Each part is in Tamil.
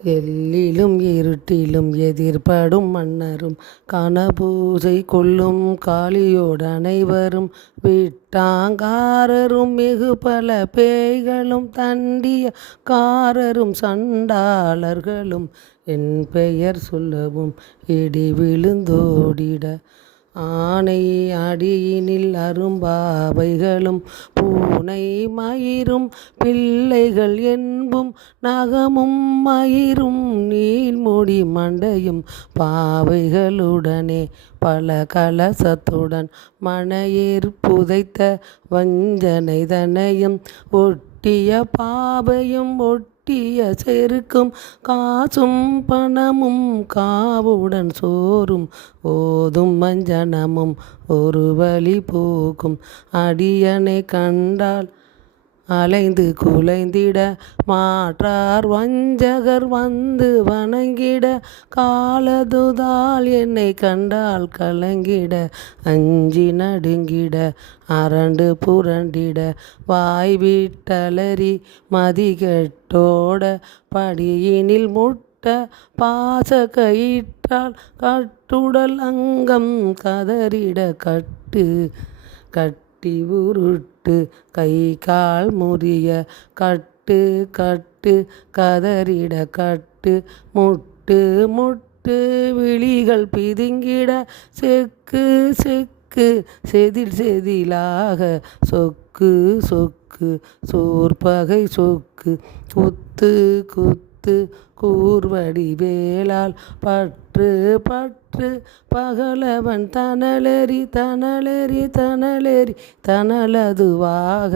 எல்லிலும் இருட்டிலும் எதிர்படும் மன்னரும் கனபூசை கொள்ளும் காளியோடு அனைவரும் விட்டாங்காரரும் வெகுபல பேய்களும் தண்டிய காரரும் சண்டாளர்களும் என் பெயர் சொல்லவும் இடி விழுந்தோடிட ஆனை அடியினில் அரும்பாவைகளும் பூனை மயிரும் பிள்ளைகள் என்பும் நகமும் மயிரும் நீள்முடி மண்டையும் பாவைகளுடனே பல கலசத்துடன் மனையேர் புதைத்த வஞ்சனை தனையும் ஒட்டிய பாவையும் ஒட்டிய செருக்கும் காசும் பணமும் காவுடன் சோறும் ஓதும் மஞ்சனமும் ஒரு வழி போக்கும் அடியனை கண்டால் அலைந்து குலைந்திட மாற்றார் வஞ்சகர் வந்து வணங்கிட காலதுதால் என்னை கண்டால் கலங்கிட அஞ்சி நடுங்கிட அரண்டு புரண்டிட வாய் விட்டலறி மதிகெட்டோட படியினில் முட்ட பாச கயிற்றால் கட்டுடல் அங்கம் கதறிட கட்டு உருட்டு கை கால் முறிய கட்டு கதறிட கட்டு முட்டு விழிகள் பிதுங்கிட செக்கு செதிலாக சொக்கு சோர்பகை சொக்கு குத்து கூர்வடி வேளால் பற்று பகலவன் தனலெறி தனலதுவாக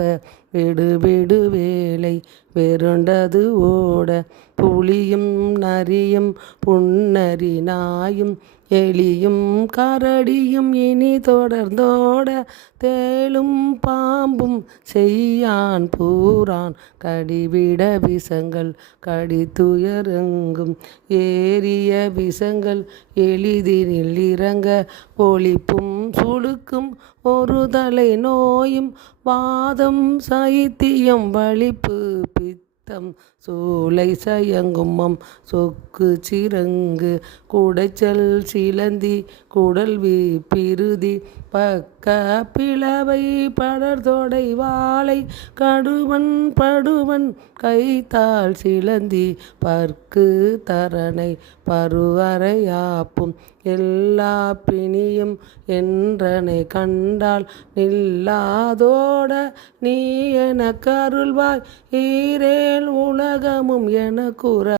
விடு வேலை வெருண்டது ஓட புலியும் நரியும் புன்னரி நாயும் எலியும் கரடியும் இனி தொடர்ந்தோட தேளும் பாம்பும் செய்யான் பூரான் கடிவிட விஷங்கள் கடித்துயரங்கும் ஏறிய விஷங்கள் எளிதினில் இறங்க ஒளிப்பும் சுளுக்கும் ஒரு தலை நோயும் வாதம் சைத்தியம் வலிப்பு பித்தம் சூளை சயங்குமம் சொக்கு சிறங்கு குடைச்சல் சிலந்தி குடல்வி பிருதி பக்க பிளவை படர்தொடை வாழை படுவன் கைத்தாள் சிலந்தி பற்கு தரணை பருவரையாப்பும் எல்லா பிணியும் என்றனை கண்டால் நில்லாதோட நீ என கருள்வாய் ஈரேல் உலகமும் என கூற